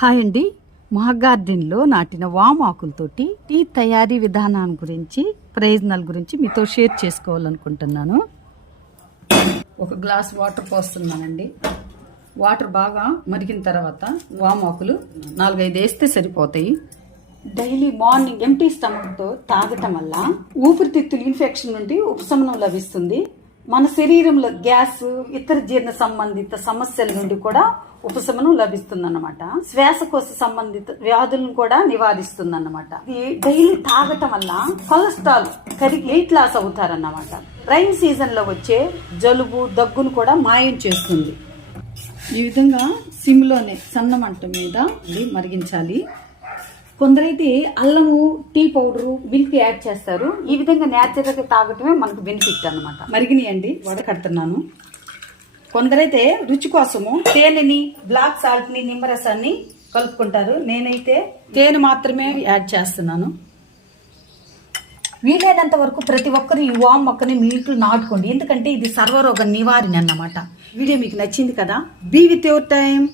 Hi అండి. మా గార్డెన్లో నాటిన వామ్ ఆకులతోటి టీ తయారీ విధానం గురించి ప్రయోజనాల గురించి మీతో షేర్ చేసుకోవాలనుకుంటున్నాను. ఒక గ్లాస్ వాటర్ పోస్తున్నానండి. వాటర్ బాగా మరిగిన తర్వాత వామ్ ఆకులు 4-5 వేస్తే సరిపోతాయి. డైలీ మార్నింగ్ ఎంటీ స్టమక్తో తాగటం వల్ల ఊపిరితిత్తుల ఇన్ఫెక్షన్ నుండి ఉపశమనం లభిస్తుంది. మన శరీరంలో గ్యాస్, ఇతర జీర్ణ సంబంధిత సమస్యల నుండి కూడా ఉపశమనం లభిస్తుందన్నమాట. శ్వాసకోశ సంబంధిత వ్యాధులను కూడా నివారిస్తుందన్నమాట. ఇది డైలీ తాగటం వల్ల కొలెస్ట్రాల్ కరిగి వెయిట్ లాస్ అవుతారన్నమాట. రైన్ సీజన్ లో వచ్చే జలుబు, దగ్గును కూడా మాయం చేస్తుంది. ఈ విధంగా సిమ్లోనే సన్న మంట మీద మరిగించాలి. కొందరైతే అల్లము, టీ పౌడరు, మిల్క్ యాడ్ చేస్తారు. ఈ విధంగా న్యాచురల్గా తాగటమే మనకు బెనిఫిట్ అన్నమాట. మరిగినాయండి, వడకడుతున్నాను. కొందరైతే రుచి కోసము తేనెని, బ్లాక్ సాల్ట్ ని, నిమ్మరసాన్ని కలుపుకుంటారు. నేనైతే తేనె మాత్రమే యాడ్ చేస్తున్నాను. వీలైనంత వరకు ప్రతి ఒక్కరు ఈ వామ్ మొక్కని మీ ఇంట్లో నాటుకోండి. ఎందుకంటే ఇది సర్వరోగ నివారణ అన్నమాట. వీడియో మీకు నచ్చింది కదా? Be with your time.